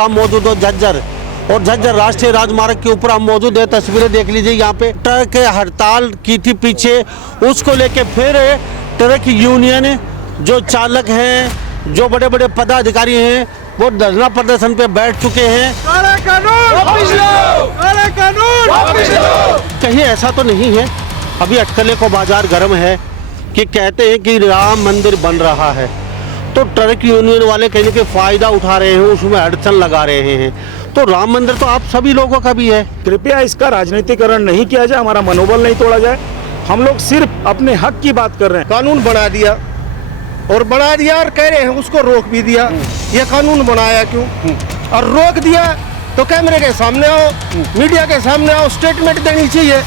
हम मौजूद हो झज्जर और झज्जर राष्ट्रीय राजमार्ग के ऊपर हम मौजूद है। तस्वीरें देख लीजिए, यहाँ पे ट्रक हड़ताल की थी पीछे, उसको लेके फिर ट्रक यूनियन जो चालक हैं, जो बड़े बड़े पदाधिकारी हैं, वो धरना प्रदर्शन पे बैठ चुके हैं। काला कानून वापस लो, काला कानून वापस लो। कहीं ऐसा तो नहीं है, अभी अटकले को बाजार गर्म है कि कहते हैं कि राम मंदिर बन रहा है, तो ट्रक यूनियन वाले कहीं ना कहीं फायदा उठा रहे हैं, उसमें अड़चन लगा रहे हैं। तो राम मंदिर तो आप सभी लोगों का भी है, कृपया इसका राजनीतिकरण नहीं किया जाए, हमारा मनोबल नहीं तोड़ा जाए। हम लोग सिर्फ अपने हक की बात कर रहे हैं। कानून बना दिया और कह रहे हैं उसको रोक भी दिया। ये कानून बनाया क्यों? और रोक दिया तो कैमरे के सामने आओ, मीडिया के सामने आओ, स्टेटमेंट देनी चाहिए।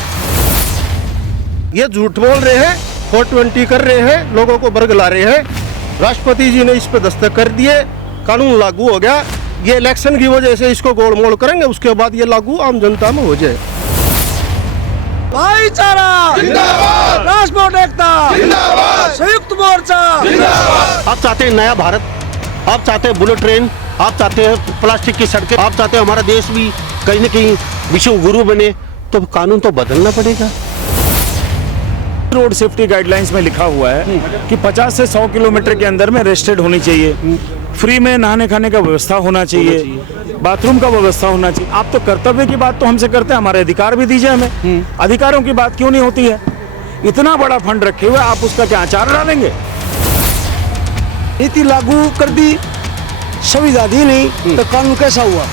ये झूठ बोल रहे हैं, 420 कर रहे हैं, लोगों को बरगला रहे हैं। राष्ट्रपति जी ने इस पे दस्तखत कर दिए, कानून लागू हो गया। ये इलेक्शन की वजह से इसको गोलमोल करेंगे, उसके बाद ये लागू आम जनता में हो जाए। भाईचारा जिंदाबाद, राष्ट्रवाद एकता जिंदाबाद, संयुक्त मोर्चा जिंदाबाद। आप चाहते हैं नया भारत, आप चाहते हैं बुलेट ट्रेन, आप चाहते हैं प्लास्टिक की सड़कें, आप चाहते हैं हमारा देश भी कहीं ना कहीं विश्व गुरु बने, तो कानून तो बदलना पड़ेगा। रोड सेफ्टी गाइडलाइंस में लिखा हुआ है कि 50 से 100 किलोमीटर के अंदर में रेस्टेड होनी चाहिए, फ्री में नहाने खाने का व्यवस्था होना चाहिए, बाथरूम का व्यवस्था होना चाहिए। आप तो कर्तव्य की बात तो हमसे करते हैं, हमारे अधिकार भी दीजिए हमें। अधिकारों की बात क्यों नहीं होती है? इतना बड़ा फंड रखे हुए, आप उसका क्या आचार डालेंगे? नीति लागू कर दी, सुविधा दी नहीं, तो कानून कैसा हुआ?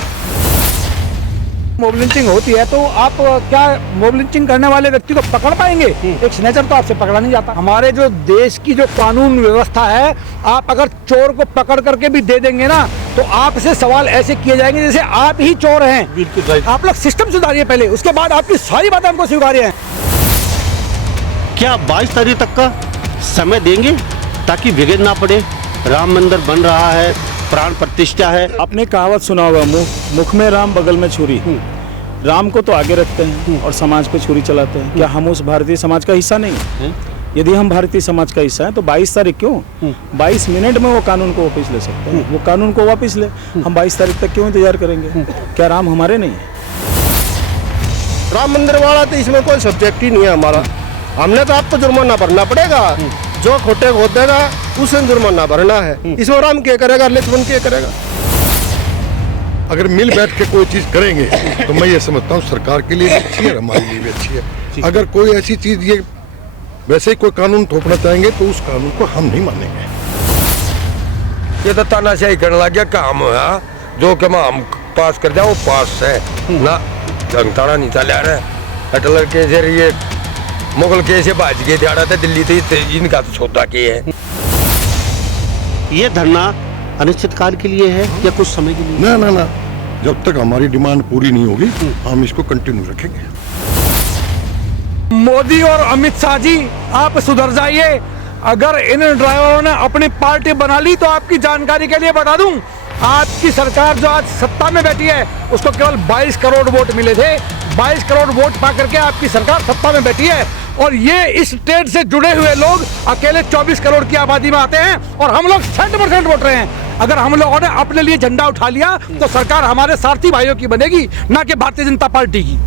मोब लिंचिंग होती है तो आप क्या मोब लिंचिंग करने वाले व्यक्ति को पकड़ पाएंगे? एक सिग्नेचर तो आपसे पकड़ा नहीं जाता। हमारे जो देश की जो कानून व्यवस्था है, आप अगर चोर को पकड़ करके भी दे देंगे ना, तो आपसे सवाल ऐसे किए जाएंगे जैसे आप ही चोर हैं। बिल्कुल, आप लोग सिस्टम सुधारिए पहले, उसके बाद आपकी सारी बातें हमको स्वीकार्य हैं। क्या 22 तारीख तक का समय देंगे ताकि विघ्न ना पड़े? राम मंदिर बन रहा है, प्राण प्रतिष्ठा है। आपने कहावत सुना होगा, मुख में राम बगल में छुरी। राम को तो आगे रखते हैं और समाज पे छुरी चलाते हैं। क्या हम उस भारतीय समाज का हिस्सा नहीं है? यदि हम भारतीय समाज का हिस्सा है तो 22 तारीख क्यों? 22 मिनट में वो कानून को वापस ले सकते हैं। वो कानून को वापस ले, हम 22 तारीख तक क्यों इंतजार करेंगे? क्या राम हमारे नहीं है? राम मंदिर वाला तो इसमें कोई सब्जेक्ट ही नहीं है हमारा। हमने तो आपको जुर्माना भरना पड़ेगा, जो खोटे खोदेगा उसे जुर्माना भरना है। इसमें राम क्या करेगा, लक्ष्मण क्या करेगा? अगर मिल बैठ के कोई चीज करेंगे तो मैं ये समझता हूँ सरकार के लिए भी अच्छी है, हमारे लिए भी अच्छी है। अगर कोई ऐसी चीज ये वैसे ही कोई कानून थोपना चाहेंगे तो उस कानून को हम नहीं मानेंगे। ये तो तानाशाही करने लग गया काम है, जो कि हम पास कर जाओ पास है ना, जंगताना नहीं चल रहा है। अटलर के जरिए मुगल के से बाज गए थे दिल्ली तो इनका तो सौदा के है। ये धरना अनिश्चित काल के लिए है या कुछ समय के लिए? ना ना ना, जब तक हमारी डिमांड पूरी नहीं होगी हम इसको कंटिन्यू रखेंगे। मोदी और अमित शाह जी, आप सुधर जाइए। अगर इन ड्राइवरों ने अपनी पार्टी बना ली तो आपकी जानकारी के लिए बता दूं, आपकी सरकार जो आज सत्ता में बैठी है, उसको केवल 22 करोड़ वोट मिले थे। 22 करोड़ वोट पा करके आपकी सरकार सत्ता में बैठी है, और ये इस स्टेट से जुड़े हुए लोग अकेले 24 करोड़ की आबादी में आते हैं, और हम लोग 60% वोट रहे हैं। अगर हम लोगों ने अपने लिए झंडा उठा लिया तो सरकार हमारे सारथी भाइयों की बनेगी, ना कि भारतीय जनता पार्टी की।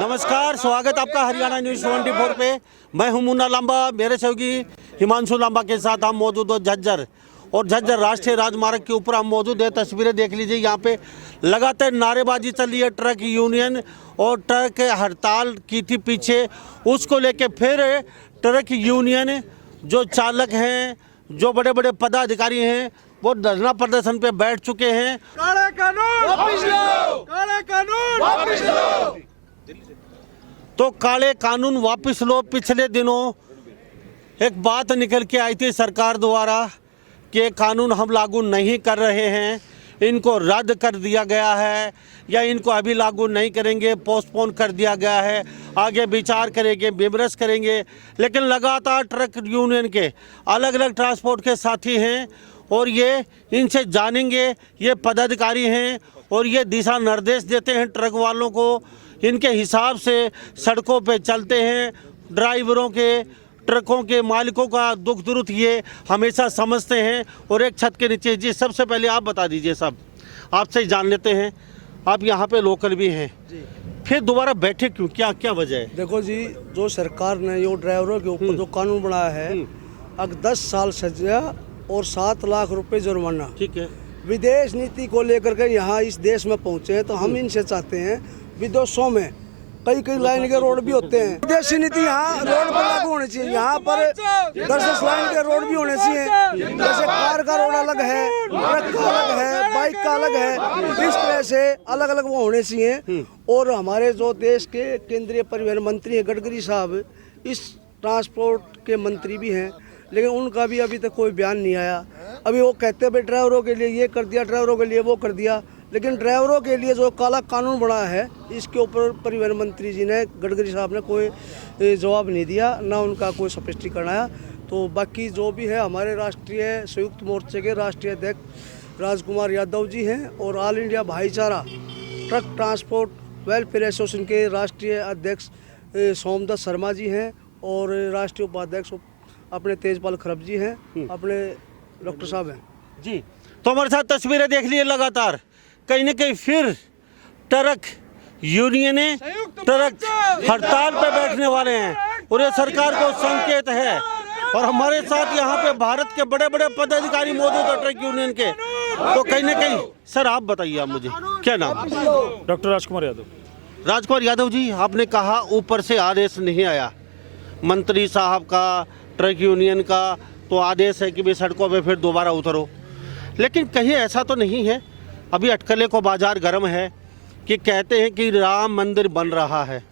नमस्कार, स्वागत आपका हरियाणा न्यूज 24 पे। मैं हूं मुन्ना लांबा, मेरे सहयोगी हिमांशु लांबा के साथ हम मौजूद हो झज्जर और झज्जर राष्ट्रीय राजमार्ग के ऊपर हम मौजूद है। तस्वीरें देख लीजिए, यहाँ पे लगातार नारेबाजी चल रही है। ट्रक यूनियन और ट्रक हड़ताल की थी पीछे, उसको लेके फिर ट्रक यूनियन जो चालक हैं, जो बड़े बड़े पदाधिकारी हैं, वो धरना प्रदर्शन पे बैठ चुके हैं। काला कानून वापस लो, काला कानून वापस लो। तो काले कानून वापस लो। पिछले दिनों एक बात निकल के आई थी सरकार द्वारा कि कानून हम लागू नहीं कर रहे हैं, इनको रद्द कर दिया गया है या इनको अभी लागू नहीं करेंगे, पोस्टपोन कर दिया गया है, आगे विचार करेंगे, विमर्श करेंगे। लेकिन लगातार ट्रक यूनियन के अलग अलग ट्रांसपोर्ट के साथी हैं और ये इनसे जानेंगे, ये पदाधिकारी हैं और ये दिशा निर्देश देते हैं ट्रक वालों को। इनके हिसाब से सड़कों पे चलते हैं, ड्राइवरों के, ट्रकों के मालिकों का दुख दुरुत ये हमेशा समझते हैं और एक छत के नीचे। जी सबसे पहले आप बता दीजिए साहब, आपसे ही जान लेते हैं, आप यहाँ पे लोकल भी हैं, फिर दोबारा बैठे क्यों, क्या क्या वजह है? देखो जी, जो सरकार ने यो ड्राइवरों के ऊपर जो कानून बनाया है, अगर 10 साल सजा और 7 लाख रुपए जुर्माना, ठीक है। विदेश नीति को लेकर के यहाँ इस देश में पहुँचे हैं, तो हम इनसे चाहते हैं विदेशों में कई कई लाइन के रोड भी होते हैं, विदेशी नीति यहाँ रोड पर लागू होनी चाहिए। यहाँ पर 10-10 लाइन के रोड भी होने चाहिए, जैसे कार का रोड अलग है, ट्रक का अलग है, बाइक का अलग है, इस तरह से अलग अलग वो होने चाहिए। और हमारे जो देश के केंद्रीय परिवहन मंत्री हैं गडकरी साहब, इस ट्रांसपोर्ट के मंत्री भी हैं, लेकिन उनका भी अभी तक कोई बयान नहीं आया। अभी वो कहते हैं भाई ड्राइवरों के लिए ये कर दिया, ड्राइवरों के लिए वो कर दिया, लेकिन ड्राइवरों के लिए जो काला कानून बना है इसके ऊपर परिवहन मंत्री जी ने, गडकरी साहब ने कोई जवाब नहीं दिया, ना उनका कोई स्पष्टीकरण आया। तो बाकी जो भी है, हमारे राष्ट्रीय संयुक्त मोर्चे के राष्ट्रीय अध्यक्ष राजकुमार यादव जी हैं और ऑल इंडिया भाईचारा ट्रक ट्रांसपोर्ट वेलफेयर एसोसिएशन के राष्ट्रीय अध्यक्ष सोमदत्त शर्मा जी हैं और राष्ट्रीय उपाध्यक्ष अपने तेजपाल खरब जी हैं, अपने डॉक्टर साहब हैं जी। तो हमारे साथ तस्वीरें देख लिए लगातार, कहीं ना कहीं फिर ट्रक यूनियनें ट्रक हड़ताल पे बैठने वाले हैं और ये सरकार को संकेत है। और हमारे साथ यहाँ पे भारत के बड़े बड़े पदाधिकारी मौजूद है ट्रक यूनियन के। तो कहीं ना कहीं सर आप बताइए, आप मुझे क्या नाम? डॉक्टर राजकुमार यादव। राजकुमार यादव जी, आपने कहा ऊपर से आदेश नहीं आया, मंत्री साहब का, ट्रक यूनियन का तो आदेश है कि भाई सड़कों पे फिर दोबारा उतरो, लेकिन कहीं ऐसा तो नहीं है, अभी अटकले को बाजार गर्म है कि कहते हैं कि राम मंदिर बन रहा है,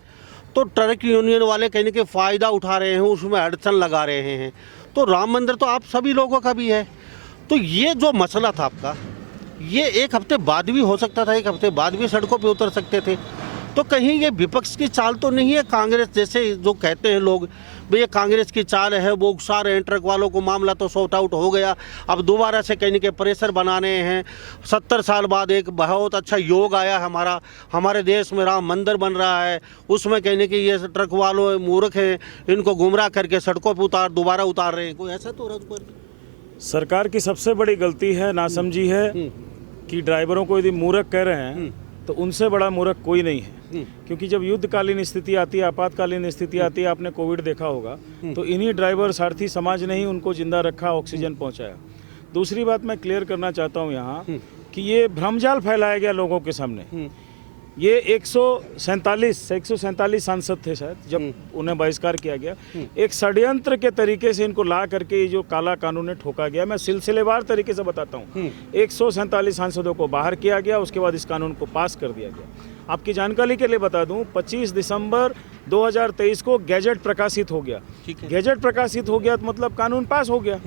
तो ट्रक यूनियन वाले कहीं ना कहीं फ़ायदा उठा रहे हैं, उसमें अड़चन लगा रहे हैं। तो राम मंदिर तो आप सभी लोगों का भी है, तो ये जो मसला था आपका, ये एक हफ्ते बाद भी हो सकता था, एक हफ्ते बाद भी सड़कों पे उतर सकते थे। तो कहीं ये विपक्ष की चाल तो नहीं है, कांग्रेस जैसे जो कहते हैं लोग भाई ये कांग्रेस की चाल है, वो उकसा रहे हैं ट्रक वालों को, मामला तो सॉर्ट आउट हो गया, अब दोबारा से कहीं के प्रेशर बना रहे हैं। 70 साल बाद एक बहुत अच्छा योग आया है हमारे देश में, राम मंदिर बन रहा है, उसमें कहने की ये ट्रक वालों मूर्ख हैं, इनको गुमराह करके सड़कों पर दोबारा उतार रहे हैं, कोई ऐसा तो राजकुमार? सरकार की सबसे बड़ी गलती है, नासमझी है कि ड्राइवरों को यदि मूर्ख कह रहे हैं तो उनसे बड़ा मूर्ख कोई नहीं है। क्योंकि जब युद्धकालीन स्थिति आती है, आपातकालीन स्थिति आती है, आपने कोविड देखा होगा, तो इन्हीं ड्राइवर सारथी समाज ने ही उनको जिंदा रखा, ऑक्सीजन पहुंचाया। दूसरी बात मैं क्लियर करना चाहता हूं यहाँ कि ये भ्रमजाल फैलाया गया लोगों के सामने। ये 147 सांसद थे शायद जब उन्हें बहिष्कार किया गया, एक षड्यंत्र के तरीके से इनको ला करके ये जो काला कानून है ठोका गया। मैं सिलसिलेवार तरीके से बताता हूँ। 147 सांसदों को बाहर किया गया, उसके बाद इस कानून को पास कर दिया गया। आपकी जानकारी के लिए बता दूं, 25 दिसंबर 2023 को गैजेट प्रकाशित हो गया। गैजेट प्रकाशित हो गया तो मतलब कानून पास हो गया।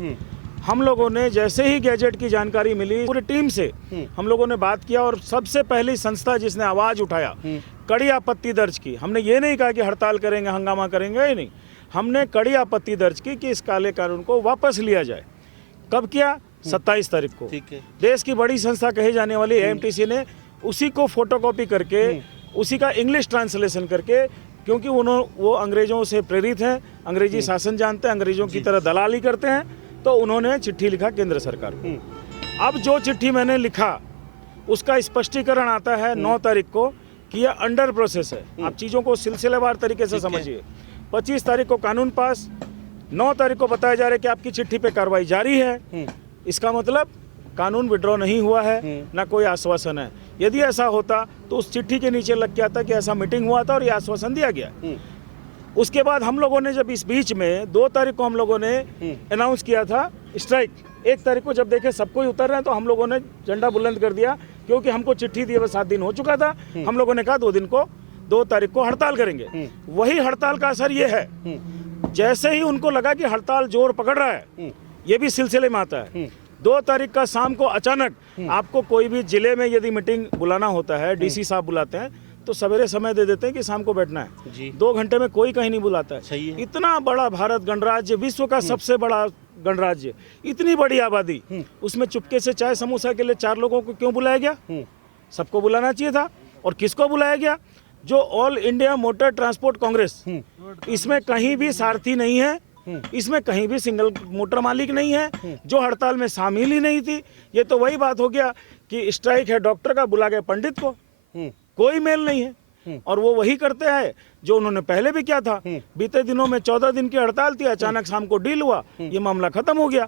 हम लोगों ने जैसे ही गैजेट की जानकारी मिली, पूरी टीम से हम लोगों ने बात किया और सबसे पहली संस्था जिसने आवाज उठाया, कड़ी आपत्ति दर्ज की। हमने ये नहीं कहा कि हड़ताल करेंगे, हंगामा करेंगे, ये नहीं, हमने कड़ी आपत्ति दर्ज की कि इस काले कानून को वापस लिया जाए। कब किया? 27 तारीख को। देश की बड़ी संस्था कही जाने वाली एएमटीसी ने उसी को फोटोकॉपी करके, उसी का इंग्लिश ट्रांसलेशन करके, क्योंकि वो अंग्रेजों से प्रेरित हैं, अंग्रेजी शासन जानते हैं, अंग्रेजों की तरह दलाली करते हैं, तो उन्होंने चिट्ठी लिखा केंद्र सरकार को। अब जो चिट्ठी मैंने लिखा उसका स्पष्टीकरण आता है 9 तारीख को कि यह अंडर प्रोसेस है। आप चीज़ों को सिलसिलेवार तरीके से समझिए। 25 तारीख को कानून पास, 9 तारीख को बताया जा रहा है कि आपकी चिट्ठी पे कार्रवाई जारी है। इसका मतलब कानून विड्रॉ नहीं हुआ है, ना कोई आश्वासन है। यदि ऐसा होता तो उस चिट्ठी के नीचे लग के आता कि ऐसा मीटिंग हुआ था और ये आश्वासन दिया गया। उसके बाद हम लोगों ने जब इस बीच में 2 तारीख को हम लोगों ने अनाउंस किया था स्ट्राइक, 1 तारीख को जब देखे सबको ही उतर रहे हैं तो हम लोगों ने झंडा बुलंद कर दिया, क्योंकि हमको चिट्ठी दिए हुए 7 दिन हो चुका था। हम लोगों ने कहा 2 तारीख को हड़ताल करेंगे। वही हड़ताल का असर ये है, जैसे ही उनको लगा कि हड़ताल जोर पकड़ रहा है, ये भी सिलसिले में आता है। 2 तारीख का शाम को अचानक आपको कोई भी जिले में यदि मीटिंग बुलाना होता है, डीसी साहब बुलाते हैं तो सवेरे समय दे देते हैं कि शाम को बैठना है। 2 घंटे में कोई कहीं नहीं बुलाता है। इतना बड़ा भारत गणराज्य, विश्व का सबसे बड़ा गणराज्य, इतनी बड़ी आबादी, उसमें चुपके से चाय समोसा के लिए 4 लोगों को क्यों बुलाया गया? सबको बुलाना चाहिए था। और किसको बुलाया गया? जो all India motor transport Congress, इसमें कहीं भी सारथी नहीं है, इसमें कहीं भी सिंगल मोटर मालिक नहीं है जो हड़ताल में शामिल ही नहीं थी। ये तो वही बात हो गया कि स्ट्राइक है डॉक्टर का, बुला गए पंडित को, कोई मेल नहीं है। और वो वही करते हैं जो उन्होंने पहले भी किया था। बीते दिनों में 14 दिन की हड़ताल थी, अचानक शाम को डील हुआ, ये मामला खत्म हो गया।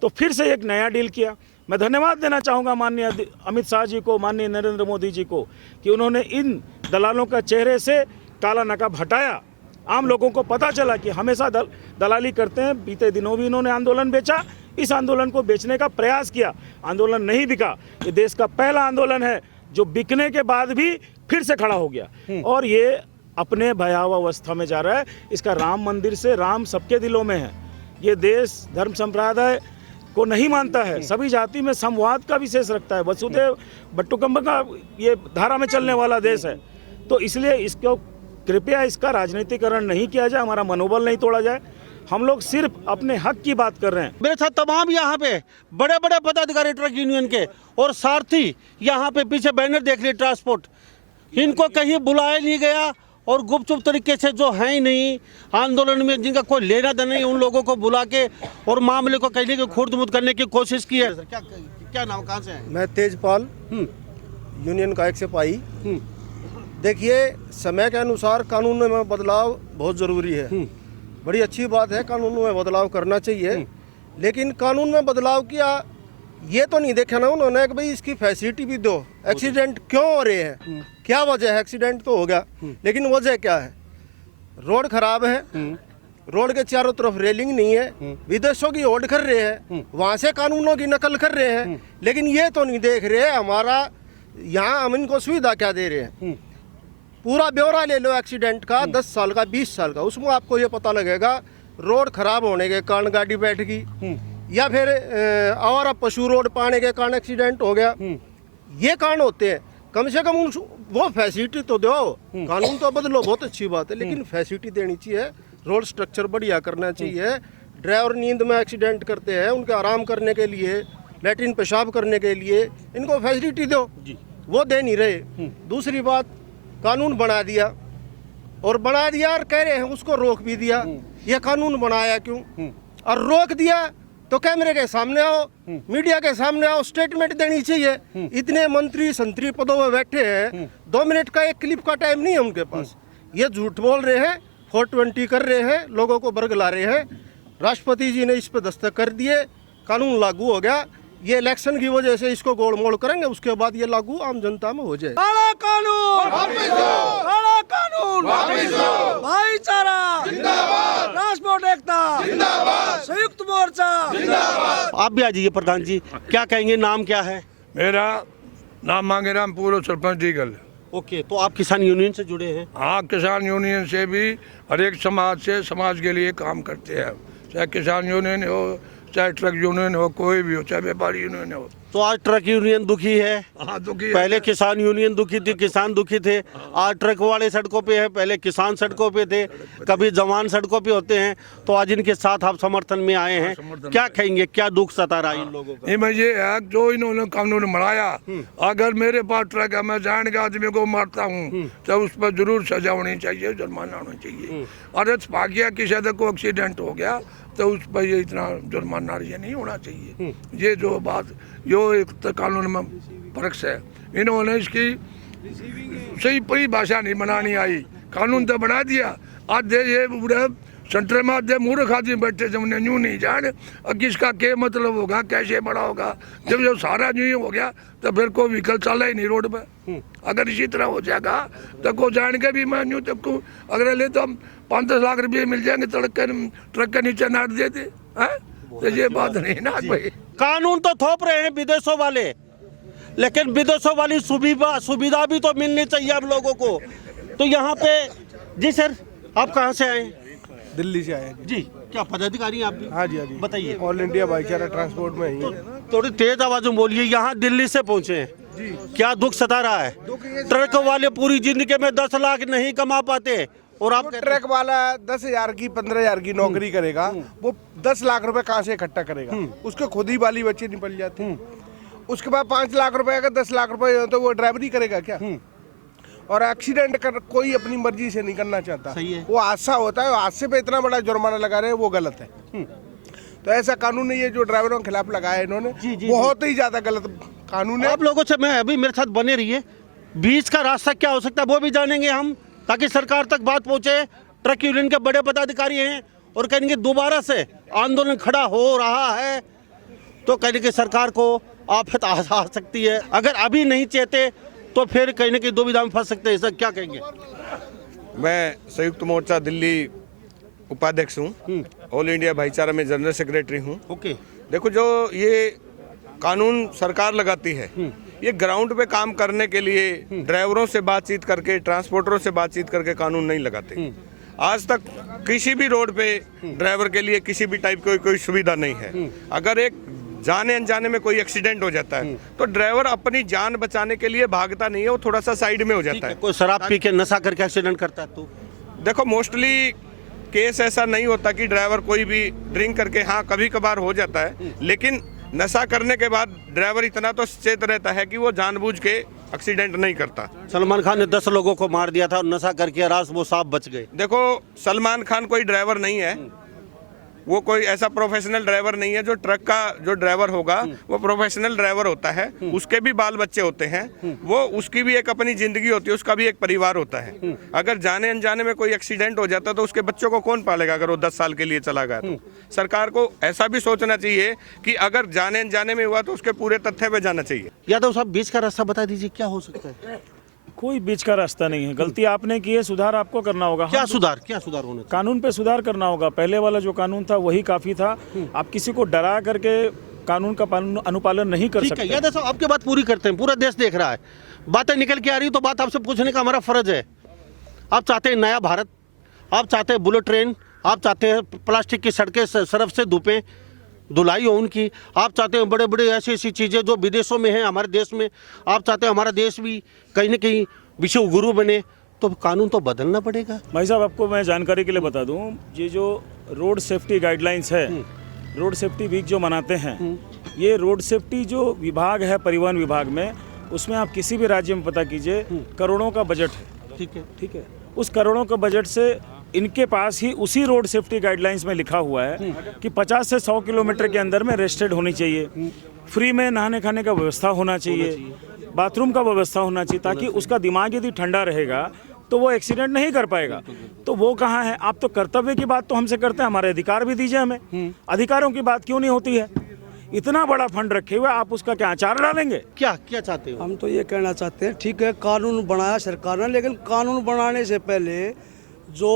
तो फिर से एक नया डील किया। मैं धन्यवाद देना चाहूँगा माननीय अमित शाह जी को, माननीय नरेंद्र मोदी जी को, कि उन्होंने इन दलालों का चेहरे से काला नकाब हटाया। आम लोगों को पता चला कि हमेशा दलाली करते हैं। बीते दिनों भी इन्होंने आंदोलन बेचा, इस आंदोलन को बेचने का प्रयास किया, आंदोलन नहीं बिका। ये देश का पहला आंदोलन है जो बिकने के बाद भी फिर से खड़ा हो गया और ये अपने भयावह अवस्था में जा रहा है। इसका राम मंदिर से, राम सबके दिलों में है। ये देश धर्म संप्रदाय को नहीं मानता है, सभी जाति में संवाद का विशेष रखता है, वसुदेव बट्टुकम्बा का ये धारा में चलने वाला देश है। तो इसलिए इसको कृपया इसका राजनीतिकरण नहीं किया जाए, हमारा मनोबल नहीं तोड़ा जाए। हम लोग सिर्फ अपने हक की बात कर रहे हैं। मेरे साथ तमाम यहाँ पे बड़े बड़े पदाधिकारी ट्रक यूनियन के और सारथी, यहाँ पे पीछे बैनर देख लिए ट्रांसपोर्ट, इनको कहीं बुलाया नहीं गया और गुपचुप तरीके से जो है ही नहीं आंदोलन में, जिनका कोई लेना देना नहीं, उन लोगों को बुला के और मामले को कहने की खुर्द-बुर्द करने की कोशिश की है। क्या नाम, कहाँ से हैं? मैं तेजपाल, यूनियन का एक सिपाही। देखिए, समय के अनुसार कानून में बदलाव बहुत ज़रूरी है। बड़ी अच्छी बात है, कानून में बदलाव करना चाहिए, लेकिन कानून में बदलाव किया ये तो नहीं देखा ना उन्होंने कि भाई इसकी फैसिलिटी भी दो। एक्सीडेंट क्यों हो रहे हैं, क्या वजह है? एक्सीडेंट तो हो गया, लेकिन वजह क्या है? रोड खराब है, रोड के चारों तरफ रेलिंग नहीं है, विदेशों की होड़ कर रहे हैं, वहाँ से कानूनों की नकल कर रहे हैं, लेकिन ये तो नहीं देख रहे हमारा यहाँ हम इनको सुविधा क्या दे रहे हैं। पूरा ब्यौरा ले लो एक्सीडेंट का, 10 साल का, 20 साल का, उसमें आपको ये पता लगेगा रोड खराब होने के कारण गाड़ी बैठ गई, या फिर आवारा पशु रोड पाने के कारण एक्सीडेंट हो गया। ये कारण होते हैं। कम से कम वो फैसिलिटी तो दो। कानून तो बदलो, बहुत अच्छी बात है, लेकिन फैसिलिटी देनी चाहिए। रोड स्ट्रक्चर बढ़िया करना चाहिए। ड्राइवर नींद में एक्सीडेंट करते हैं, उनके आराम करने के लिए, लैट्रिन पेशाब करने के लिए इनको फैसिलिटी दो, वो दे नहीं रहे। दूसरी बात, कानून बना दिया और बना दिया और कह रहे हैं उसको रोक भी दिया। ये कानून बनाया क्यों? और रोक दिया तो कैमरे के सामने आओ, मीडिया के सामने आओ, स्टेटमेंट देनी चाहिए। इतने मंत्री संतरी पदों में बैठे हैं, 2 मिनट का एक क्लिप का टाइम नहीं है उनके पास। ये झूठ बोल रहे हैं, 420 कर रहे हैं, लोगों को बरगला रहे हैं। राष्ट्रपति जी ने इस पर दस्तखत कर दिए, कानून लागू हो गया। ये इलेक्शन की वजह से इसको गोल मोड़ करेंगे, उसके बाद ये लागू आम जनता में हो जाए। काला कानून वापस लो, काला कानून वापस लो, भाईचारा जिंदाबाद, ट्रांसपोर्ट एकता जिंदाबाद, संयुक्त मोर्चा जिंदाबाद। आप भी आ जाइए प्रधान जी, क्या कहेंगे? नाम क्या है? मेरा नाम मांगेराम, पूर्व सरपंच डीगल। ओके, तो आप किसान यूनियन से जुड़े हैं? हाँ, किसान यूनियन से भी हर एक समाज से, समाज के लिए काम करते हैं। चाहे किसान यूनियन हो, चाहे ट्रक यूनियन हो, कोई भी हो, चाहे व्यापारी यूनियन हो। तो आज ट्रक यूनियन दुखी है? हाँ, दुखी। पहले किसान यूनियन दुखी थी, किसान दुखी थे। आज ट्रक वाले सड़कों पे है, पहले किसान सड़कों पे थे, कभी जवान सड़कों पे होते हैं। तो आज इनके साथ आप समर्थन में आए हैं, क्या कहेंगे? क्या दुख सता रहा है इन लोगों को? ये है जो इन्होंने कानून बनाया, अगर मेरे पास ट्रक है, मैं जान के आदमी को मारता हूँ तो उस पर जरूर सजा होनी चाहिए, जुर्माना होना चाहिए। और भाग्य किसी को एक्सीडेंट हो गया तो उस पर ये इतना जुर्माना ये नहीं होना चाहिए। ये जो बात यो एक तो कानून में फर्क है, इन्होंने इसकी सही परिभाषा नहीं बनानी आई। कानून तो बना दिया, आधे ये पूरे सेंटर में आधे मूर्ख आदमी बैठे थे, उन्हें यूँ नहीं जान किसका क्या मतलब होगा, कैसे बड़ा होगा। जब सारा यूँ हो गया तो फिर कोई व्हीकल चला ही नहीं रोड पे। अगर इसी तरह हो जाएगा तो को जान के भी मैं यूँ तक को अगर ले तो हम 5-10 लाख रुपये मिल जाएंगे ट्रक के नीचे नाट देते हैं। तो ये बात नहीं ना भाई। कानून तो थोप रहे हैं विदेशों वाले, लेकिन विदेशों वाली सुविधा भी तो मिलनी चाहिए हम लोगों को। तो यहाँ पे जी सर, आप कहाँ से आए? दिल्ली से आए जी, क्या पदाधिकारी आप भी? हाँ जी, हाँ जी, बताइए। ऑल इंडिया भाईचारा ट्रांसपोर्ट में ही। थोड़ी तेज आवाज में बोलिए। यहाँ दिल्ली से पहुँचे हैं, क्या दुख सता रहा है? ट्रक वाले पूरी जिंदगी में 10 लाख नहीं कमा पाते और आप ट्रक वाला 10,000 की 15,000 की नौकरी करेगा, वो 10 लाख रुपए कहाँ से इकट्ठा करेगा? उसके खुद ही बाली बच्चे निकल जाते हैं। उसके बाद 5 लाख रुपए, अगर 10 लाख रुपए तो वो ड्राइवरी करेगा क्या? और एक्सीडेंट कर कोई अपनी मर्जी से नहीं करना चाहता। सही है। वो हादसा होता है, हादसे पे इतना बड़ा जुर्माना लगा रहे हैं, वो गलत है। तो ऐसा कानून है, ये जो ड्राइवरों के खिलाफ लगाया इन्होंने, बहुत ही ज्यादा गलत कानून है। आप लोगों से मैं अभी मेरे साथ बने रहिए, बीच का रास्ता क्या हो सकता है वो भी जानेंगे हम, ताकि सरकार तक बात पहुंचे। ट्रक यूनियन के बड़े पदाधिकारी हैं और कहेंगे दोबारा से आंदोलन खड़ा हो रहा है तो कहीं कि सरकार को आफत आ सकती है। अगर अभी नहीं चेते तो फिर कहीं ना कहीं दुविधा में फंस सकते हैं। सर क्या कहेंगे? मैं संयुक्त मोर्चा दिल्ली उपाध्यक्ष हूँ, ऑल इंडिया भाईचारा में जनरल सेक्रेटरी हूँ। ओके, देखो, जो ये कानून सरकार लगाती है, ये ग्राउंड पे काम करने के लिए ड्राइवरों से बातचीत करके, ट्रांसपोर्टरों से बातचीत करके कानून नहीं लगाते। आज तक किसी भी रोड पे ड्राइवर के लिए किसी भी टाइप की कोई सुविधा नहीं है। अगर एक जाने अनजाने में कोई एक्सीडेंट हो जाता है तो ड्राइवर अपनी जान बचाने के लिए भागता नहीं है, वो थोड़ा सा साइड में हो जाता है। कोई शराब पी के नशा करके एक्सीडेंट करता है तो देखो, मोस्टली केस ऐसा नहीं होता कि ड्राइवर कोई भी ड्रिंक करके, हाँ कभी कभार हो जाता है, लेकिन नशा करने के बाद ड्राइवर इतना तो सचेत रहता है कि वो जानबूझ के एक्सीडेंट नहीं करता। सलमान खान ने 10 लोगों को मार दिया था और नशा करके रास वो साहब बच गए। देखो, सलमान खान कोई ड्राइवर नहीं है, वो कोई ऐसा प्रोफेशनल ड्राइवर नहीं है। जो ट्रक का जो ड्राइवर होगा वो प्रोफेशनल ड्राइवर होता है, उसके भी बाल बच्चे होते हैं, वो उसकी भी एक अपनी जिंदगी होती है, उसका भी एक परिवार होता है। अगर जाने अनजाने में कोई एक्सीडेंट हो जाता तो उसके बच्चों को कौन पालेगा अगर वो 10 साल के लिए चला गया तो? सरकार को ऐसा भी सोचना चाहिए कि अगर जाने अनजाने में हुआ तो उसके पूरे तथ्य पे जाना चाहिए। यादव साहब बीच का रास्ता बता दीजिए, क्या हो सकता है? कोई बीच का रास्ता नहीं है। गलती आपने की है, सुधार आपको करना होगा। क्या सुधार होना चाहिए? कानून पे सुधार करना होगा। पहले वाला जो कानून था वही काफी था। आप किसी को डरा करके कानून का अनुपालन नहीं कर ठीक है, सकते। यादव साहब आपकी बात पूरी करते हैं, पूरा देश देख रहा है, बातें निकल के आ रही तो बात आपसे पूछने का हमारा फर्ज है। आप चाहते हैं नया भारत, आप चाहते हैं बुलेट ट्रेन, आप चाहते हैं प्लास्टिक की सड़कें सरफ से धुपें धुलाई हो उनकी, आप चाहते हैं बड़े बड़े ऐसी ऐसी चीज़ें जो विदेशों में हैं हमारे देश में, आप चाहते हैं हमारा देश भी कहीं ना कहीं विश्व गुरु बने, तो कानून तो बदलना पड़ेगा। भाई साहब, आपको मैं जानकारी के लिए बता दूं, ये जो रोड सेफ्टी गाइडलाइंस है, रोड सेफ्टी वीक जो मनाते हैं, ये रोड सेफ्टी जो विभाग है परिवहन विभाग में, उसमें आप किसी भी राज्य में पता कीजिए, करोड़ों का बजट है। ठीक है। उस करोड़ों का बजट से इनके पास ही उसी रोड सेफ्टी गाइडलाइंस में लिखा हुआ है कि 50 से 100 किलोमीटर के अंदर में रेस्टेड होनी चाहिए, फ्री में नहाने खाने का व्यवस्था होना चाहिए, बाथरूम का व्यवस्था होना चाहिए, ताकि उसका दिमाग यदि ठंडा रहेगा तो वो एक्सीडेंट नहीं कर पाएगा। तो वो कहाँ है? आप तो कर्तव्य की बात तो हमसे करते हैं, हमारे अधिकार भी दीजिए हमें। अधिकारों की बात क्यों नहीं होती है? इतना बड़ा फंड रखे हुए आप उसका क्या अचार डालेंगे? क्या चाहते हो? हम तो ये कहना चाहते हैं, ठीक है कानून बनाया सरकार ने, लेकिन कानून बनाने से पहले जो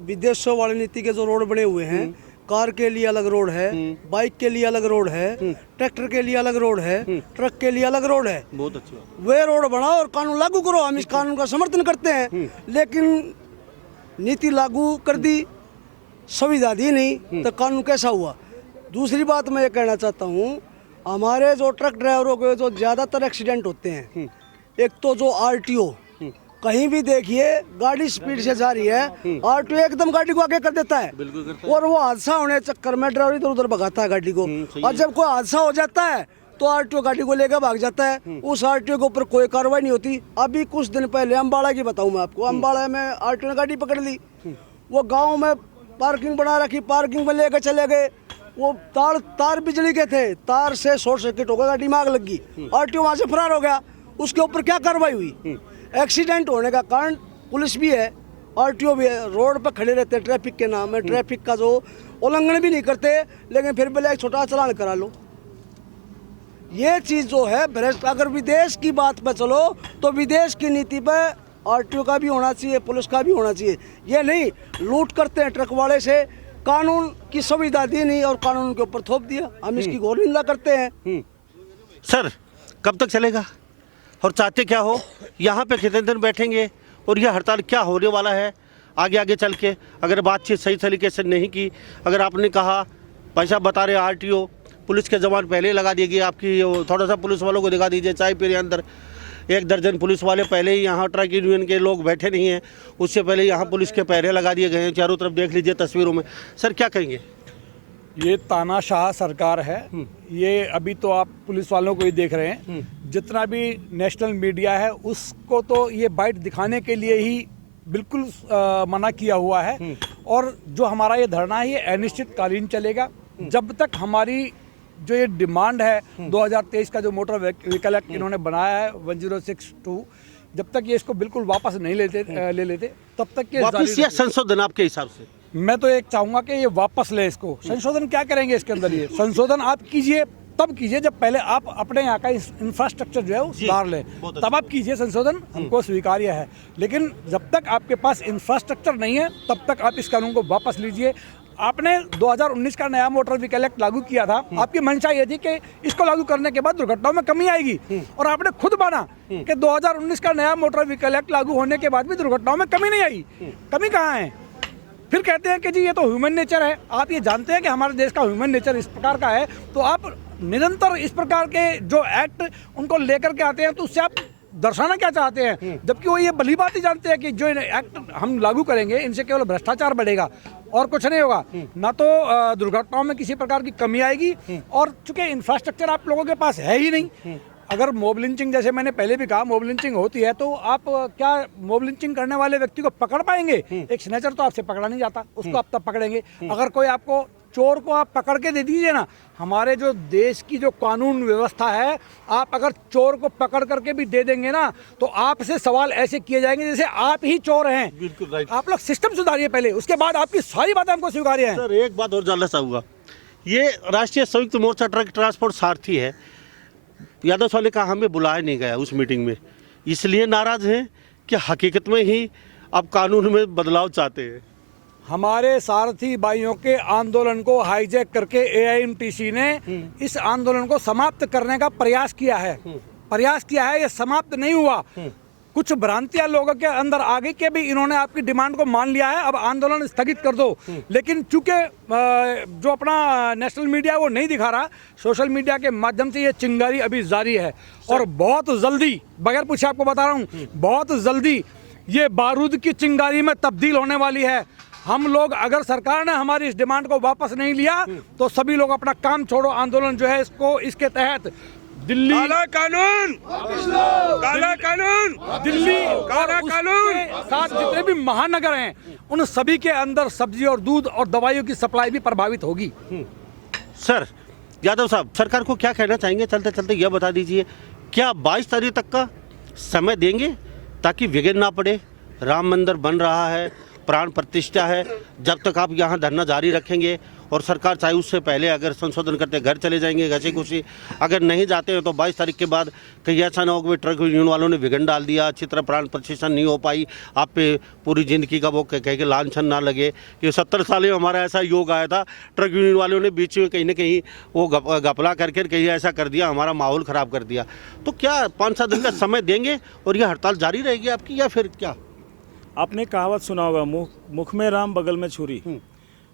विदेशों वाली नीति के जो रोड बने हुए हैं, कार के लिए अलग रोड है, बाइक के लिए अलग रोड है, ट्रैक्टर के लिए अलग रोड है, ट्रक के लिए अलग रोड है, बहुत अच्छा, वे रोड बनाओ और कानून लागू करो। हम इस कानून का समर्थन करते हैं, लेकिन नीति लागू कर दी, सुविधा दी नहीं, तो कानून कैसा हुआ? दूसरी बात मैं ये कहना चाहता हूँ, हमारे जो ट्रक ड्राइवरों के जो ज़्यादातर एक्सीडेंट होते हैं, एक तो जो RTO, कहीं भी देखिए गाड़ी स्पीड से जा रही है, RTO एकदम गाड़ी को आगे कर देता है, और वो हादसा होने चक्कर में ड्राइवर इधर उधर भगाता है गाड़ी को, और जब कोई हादसा हो जाता है तो RTO गाड़ी को लेकर भाग जाता है, उस RTO के ऊपर कोई कार्रवाई नहीं होती। अभी कुछ दिन पहले अम्बाड़ा की बताऊं मैं आपको, अम्बाड़ा में RTO ने गाड़ी पकड़ ली, वो गाँव में पार्किंग बना रखी, पार्किंग में लेकर चले गए, वो तार बिजली के थे, तार से शॉर्ट सर्किट हो गया, गाड़ी में आग लग गई, RTO वहाँ से फरार हो गया। उसके ऊपर क्या कार्रवाई हुई? एक्सीडेंट होने का कारण पुलिस भी है, RTO भी है, रोड पर खड़े रहते हैं ट्रैफिक के नाम में, ट्रैफिक का जो उल्लंघन भी नहीं करते, लेकिन फिर पहले एक छोटा चालान करा लो। ये चीज़ जो है भ्रष्ट। अगर विदेश की बात पे चलो तो विदेश की नीति पे RTO का भी होना चाहिए, पुलिस का भी होना चाहिए। ये नहीं लूट करते हैं ट्रक वाले से, कानून की सुविधा दी नहीं और कानून के ऊपर थोप दिया। हम इसकी घोर निंदा करते हैं। सर कब तक चलेगा और चाहते क्या हो? यहाँ पे कितने दिन बैठेंगे और यह हड़ताल क्या होने वाला है आगे चल के? अगर बातचीत सही तरीके से नहीं की, अगर आपने कहा पैसा बता रहे RTO, पुलिस के जवान पहले लगा दिए गए, आपकी थोड़ा सा पुलिस वालों को दिखा दीजिए, चाय पी रहे अंदर 1 दर्जन पुलिस वाले पहले ही यहाँ ट्रक यूनियन के लोग बैठे नहीं हैं, उससे पहले यहाँ पुलिस के पहरे लगा दिए गए हैं, चारों तरफ देख लीजिए तस्वीरों में। सर क्या कहेंगे? ये तानाशाह सरकार है। ये अभी तो आप पुलिस वालों को ही देख रहे हैं, जितना भी नेशनल मीडिया है उसको तो ये बाइट दिखाने के लिए ही बिल्कुल मना किया हुआ है। और जो हमारा ये धरना है ये अनिश्चितकालीन चलेगा जब तक हमारी जो ये डिमांड है 2023 का जो मोटर व्हीकल एक्ट इन्होंने बनाया है 1062, जब तक ये इसको बिल्कुल वापस नहीं ले लेते तब तक ये वापस या संशोधन आपके हिसाब से? मैं तो एक चाहूंगा कि ये वापस ले इसको। संशोधन क्या करेंगे इसके अंदर? ये संशोधन आप कीजिए तब कीजिए जब पहले आप अपने यहाँ का इंफ्रास्ट्रक्चर जो है वो सुधार लें, तब आप कीजिए संशोधन, हमको स्वीकार्य है। लेकिन जब तक आपके पास इंफ्रास्ट्रक्चर नहीं है तब तक आप इस कानून को वापस लीजिए। आपने 2019 का नया मोटर व्हीकल एक्ट लागू किया था, आपकी मंशा ये थी कि इसको लागू करने के बाद दुर्घटनाओं में कमी आएगी, और आपने खुद माना कि 2019 का नया मोटर व्हीकल एक्ट लागू होने के बाद भी दुर्घटनाओं में कमी नहीं आई। कमी कहाँ है? फिर कहते हैं कि जी ये तो ह्यूमन नेचर है। आप ये जानते हैं कि हमारे देश का ह्यूमन नेचर इस प्रकार का है, तो आप निरंतर इस प्रकार के जो एक्ट उनको लेकर के आते हैं, तो उससे आप दर्शाना क्या चाहते हैं? जबकि वो ये भली बात ही जानते हैं कि जो एक्ट हम लागू करेंगे इनसे केवल भ्रष्टाचार बढ़ेगा और कुछ नहीं होगा, ना तो दुर्घटनाओं में किसी प्रकार की कमी आएगी। और चूंकि इंफ्रास्ट्रक्चर आप लोगों के पास है ही नहीं, अगर मोब लिंचिंग, जैसे मैंने पहले भी कहा, मोब लिंचिंग होती है तो आप क्या मोब लिंचिंग करने वाले व्यक्ति को पकड़ पाएंगे? एक स्नेचर तो आपसे पकड़ा नहीं जाता, उसको आप तब पकड़ेंगे। अगर कोई आपको चोर को आप पकड़ के दे दीजिए ना, हमारे जो देश की जो कानून व्यवस्था है, आप अगर चोर को पकड़ करके भी दे देंगे ना तो आपसे सवाल ऐसे किए जाएंगे जैसे आप ही चोर हैं। बिल्कुल राइट। आप लोग सिस्टम सुधारिए पहले, उसके बाद आपकी सारी बातें हमको स्वीकार्य हैं। सर एक बात और जानना चाहूँगा, ये राष्ट्रीय संयुक्त मोर्चा ट्रक ट्रांसपोर्ट सारथी है, यादव साहब ने कहा हमें बुलाया नहीं गया उस मीटिंग में, इसलिए नाराज हैं कि हकीकत में ही अब कानून में बदलाव चाहते हैं? हमारे सारथी भाइयों के आंदोलन को हाईजैक करके एआईएमटीसी ने इस आंदोलन को समाप्त करने का प्रयास किया है, ये समाप्त नहीं हुआ। कुछ भ्रांतियां लोगों के अंदर आ गई कि भी इन्होंने आपकी डिमांड को मान लिया है, अब आंदोलन स्थगित कर दो। लेकिन चूंकि जो अपना नेशनल मीडिया वो नहीं दिखा रहा, सोशल मीडिया के माध्यम से ये चिंगारी अभी जारी है। और बहुत जल्दी, बगैर पूछे आपको बता रहा हूँ, बहुत जल्दी ये बारूद की चिंगारी में तब्दील होने वाली है। हम लोग, अगर सरकार ने हमारी इस डिमांड को वापस नहीं लिया तो सभी लोग अपना काम छोड़ो आंदोलन जो है इसको, इसके तहत दिल्ली काला कानून, काला कानून, दिल्ली काला कानून, साथ जितने भी महानगर हैं उन सभी के अंदर सब्जी और दूध और दवाइयों की सप्लाई भी प्रभावित होगी। सर यादव साहब, सरकार को क्या कहना चाहेंगे? चलते चलते यह बता दीजिए, क्या 22 तारीख तक का समय देंगे ताकि विघ्न ना पड़े? राम मंदिर बन रहा है, प्राण प्रतिष्ठा है, जब तक आप यहाँ धरना जारी रखेंगे और सरकार चाहे उससे पहले अगर संशोधन करते घर चले जाएंगे घसी घुसी, अगर नहीं जाते हैं तो 22 तारीख के बाद कहीं ऐसा ना हो कि ट्रक यूनियन वालों ने विघ्न डाल दिया, अच्छी तरह प्राण प्रतिष्ठा नहीं हो पाई, आप पे पूरी ज़िंदगी का वो कह के लांछन ना लगे कि 70 साल में हमारा ऐसा योग आया था, ट्रक यूनियन वालों ने बीच में कहीं ना कहीं वो घपला करके कहीं ऐसा कर दिया, हमारा माहौल ख़राब कर दिया। तो क्या 5-7 दिन का समय देंगे और यह हड़ताल जारी रहेगी आपकी, या फिर क्या? आपने कहावत सुना होगा, मुख में राम बगल में छुरी।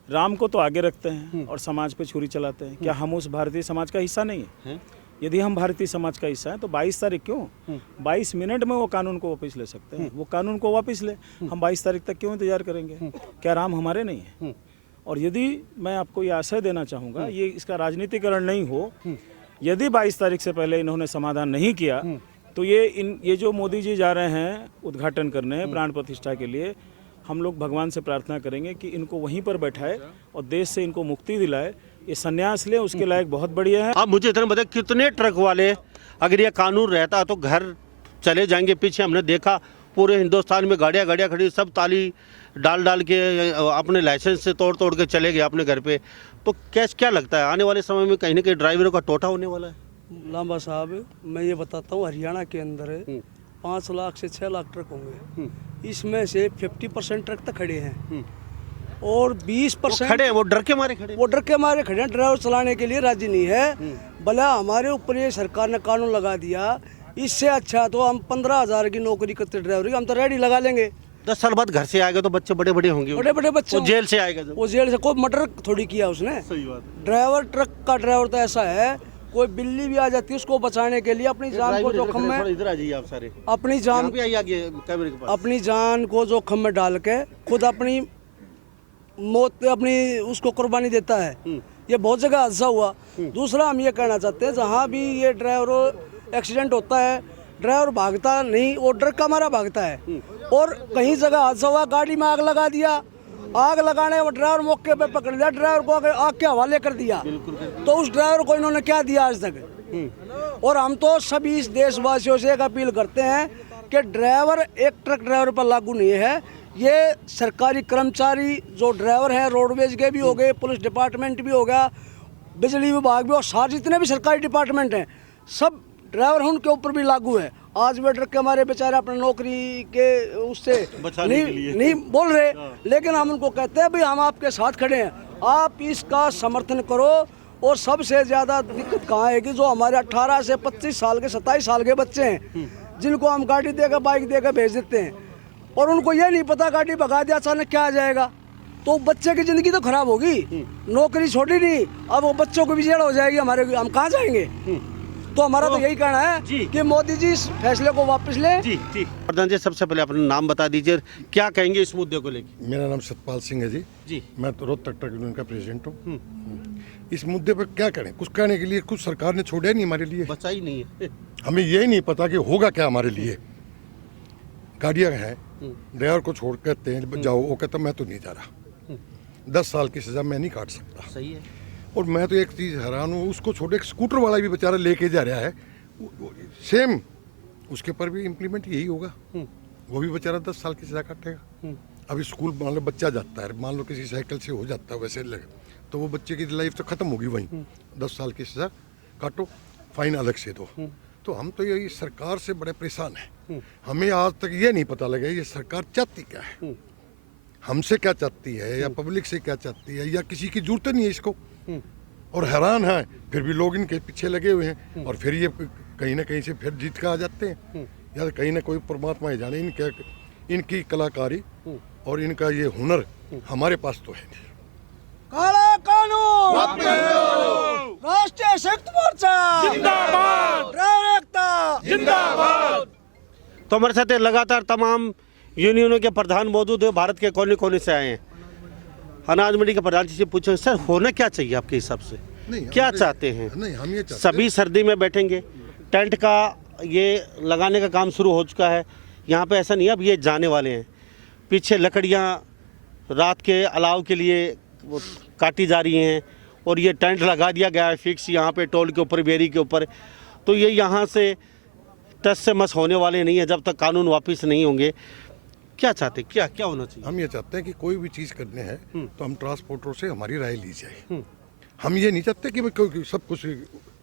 राम को तो आगे रखते हैं और समाज पे छुरी चलाते हैं। क्या हम उस भारतीय समाज का हिस्सा नहीं है? यदि हम भारतीय समाज का हिस्सा हैं तो 22 तारीख क्यों? 22 मिनट में वो कानून को वापस ले सकते हैं, वो कानून को वापस ले। हम 22 तारीख तक क्यों इंतजार करेंगे? क्या राम हमारे नहीं है? और यदि मैं आपको ये आशय देना चाहूँगा, ये इसका राजनीतिकरण नहीं हो, यदि 22 तारीख से पहले इन्होंने समाधान नहीं किया तो ये जो मोदी जी जा रहे हैं उद्घाटन करने प्राण प्रतिष्ठा के लिए, हम लोग भगवान से प्रार्थना करेंगे कि इनको वहीं पर बैठाए और देश से इनको मुक्ति दिलाए। ये संन्यास ले, उसके लायक बहुत बढ़िया है। आप मुझे इतना बताए, कितने ट्रक वाले अगर ये कानून रहता तो घर चले जाएंगे पीछे? हमने देखा पूरे हिंदुस्तान में गाड़ियाँ खड़ी, सब ताली डाल के अपने लाइसेंस से तोड़ के चले गए अपने घर पे। तो क्या लगता है आने वाले समय में कहीं ना कहीं ड्राइवरों का टोटा होने वाला है? लांबा साहब, मैं ये बताता हूँ, हरियाणा के अंदर 5 लाख से 6 लाख ट्रक होंगे, इसमें से 50% ट्रक तक खड़े हैं और 20% खड़े हैं, वो डर के मारे खड़े हैं, ड्राइवर चलाने के लिए राजी नहीं है। भला हमारे ऊपर ये सरकार ने कानून लगा दिया, इससे अच्छा तो हम 15,000 की नौकरी करते ड्राइवर की, हम तो रेडी लगा लेंगे। 10 साल बाद घर से आएगा तो बच्चे बड़े होंगे, बड़े बच्चे, वो जेल से आएगा जब। वो जेल से कोई मर्डर थोड़ी किया उसने। सही बात। ड्राइवर, ट्रक का ड्राइवर तो ऐसा है, कोई बिल्ली भी आ जाती है उसको बचाने के लिए अपनी जान को जोखिम में, इधर आ जाइए आप सारे, अपनी जान, कैमरे के पास, अपनी जान को जोखिम में डाल के खुद अपनी मौत, अपनी उसको कुर्बानी देता है। ये बहुत जगह हादसा हुआ। दूसरा हम ये कहना चाहते हैं, जहाँ भी ये ड्राइवर एक्सीडेंट होता है, ड्राइवर भागता नहीं, वो डर का मारा भागता है। और कहीं जगह हादसा हुआ, गाड़ी में आग लगा दिया, आग लगाने वो ड्राइवर मौके पे पकड़ लिया, ड्राइवर को आग के हवाले कर दिया। तो उस ड्राइवर को इन्होंने क्या दिया आज तक? और हम तो सभी इस देशवासियों से एक अपील करते हैं कि ड्राइवर एक ट्रक ड्राइवर पर लागू नहीं है। ये सरकारी कर्मचारी जो ड्राइवर हैं, रोडवेज के भी हो गए, पुलिस डिपार्टमेंट भी हो गया, बिजली विभाग भी, और सारे जितने भी सरकारी डिपार्टमेंट हैं, सब ड्राइवर उनके ऊपर भी लागू है। आज वे ट्रक के हमारे बेचारे अपने नौकरी के उससे नहीं बोल रहे, लेकिन हम उनको कहते हैं भाई हम आपके साथ खड़े हैं, आप इसका समर्थन करो। और सबसे ज़्यादा दिक्कत कहाँ है कि जो हमारे 18 से 25 साल के 27 साल के बच्चे हैं, जिनको हम गाड़ी देकर बाइक देकर भेज देते हैं, और उनको ये नहीं पता गाड़ी भगा दिया अचानक क्या आ जाएगा, तो बच्चे की ज़िंदगी तो खराब होगी। नौकरी छोड़ी नहीं, अब वो बच्चों को भी जेड़ हो जाएगी, हमारे हम कहाँ जाएंगे? तो हमारा तो यही कहना है कि मोदी जी इस फैसले को वापस लें। जी जी। प्रधान जी, सबसे पहले अपना नाम बता दीजिए, क्या कहेंगे इस मुद्दे को लेकर? मेरा नाम सतपाल सिंह है जी। जी। मैं तो रोहतक ट्रक यूनियन का प्रेसिडेंट हूँ। इस मुद्दे पर क्या करें? कुछ कहने के लिए कुछ सरकार ने छोड़ा ही नहीं हमारे लिए, बचा ही नहीं है। हमें यही नहीं पता कि होगा क्या हमारे लिए। गाड़ियाँ हैं, ड्राइवर को छोड़ कहते हैं जाओ, वो कहता मैं तो नहीं जा रहा, 10 साल की सजा मैं नहीं काट सकता। सही है। और मैं तो एक चीज़ हैरान हूँ, उसको छोड़े स्कूटर वाला भी बेचारा लेके जा रहा है, सेम उसके पर भी इम्प्लीमेंट यही होगा, वो भी बेचारा 10 साल की सजा काटेगा। अभी स्कूल मान लो बच्चा जाता है, मान लो किसी साइकिल से हो जाता है वैसे लगे, तो वो बच्चे की लाइफ तो ख़त्म होगी वहीं, 10 साल की सजा काटो, फाइन अलग से दो। तो हम तो यही सरकार से बड़े परेशान हैं। हमें आज तक ये नहीं पता लगा ये सरकार चाहती क्या है, हमसे क्या चाहती है, या पब्लिक से क्या चाहती है, या किसी की जरूरत नहीं है इसको। और हैरान है, फिर भी लोग इनके पीछे लगे हुए हैं, और फिर ये कहीं ना कहीं से फिर जीत का आ जाते हैं, या कहीं ना कोई परमात्मा ही जाने इनकी कलाकारी और इनका ये हुनर हमारे पास तो है नहीं। काला कानून, राष्ट्रीय संयुक्त मोर्चा जिंदाबाद, ड्राइवर एकता जिंदाबाद। तो हमारे साथ लगातार तमाम यूनियनों के प्रधान मौजूद है, भारत के कोने कोने से आए हैं। अनाज मंडी के प्रधान जी से पूछे, सर होना क्या चाहिए आपके हिसाब से, क्या चाहते हैं? नहीं, हम ये चाहते सभी सर्दी में बैठेंगे, टेंट का ये लगाने का काम शुरू हो चुका है यहाँ पे, ऐसा नहीं है अब ये जाने वाले हैं। पीछे लकड़ियाँ रात के अलाव के लिए काटी जा रही हैं, और ये टेंट लगा दिया गया है फिक्स यहाँ पे टोल के ऊपर, बेरी के ऊपर। तो ये यहाँ से टस से मस होने वाले नहीं है जब तक कानून वापस नहीं होंगे। क्या चाहते, क्या क्या होना चाहिए? हम ये चाहते हैं कि कोई भी चीज़ करने हैं तो हम ट्रांसपोर्टरों से हमारी राय ली जाए। हम ये नहीं चाहते कि कोई सब कुछ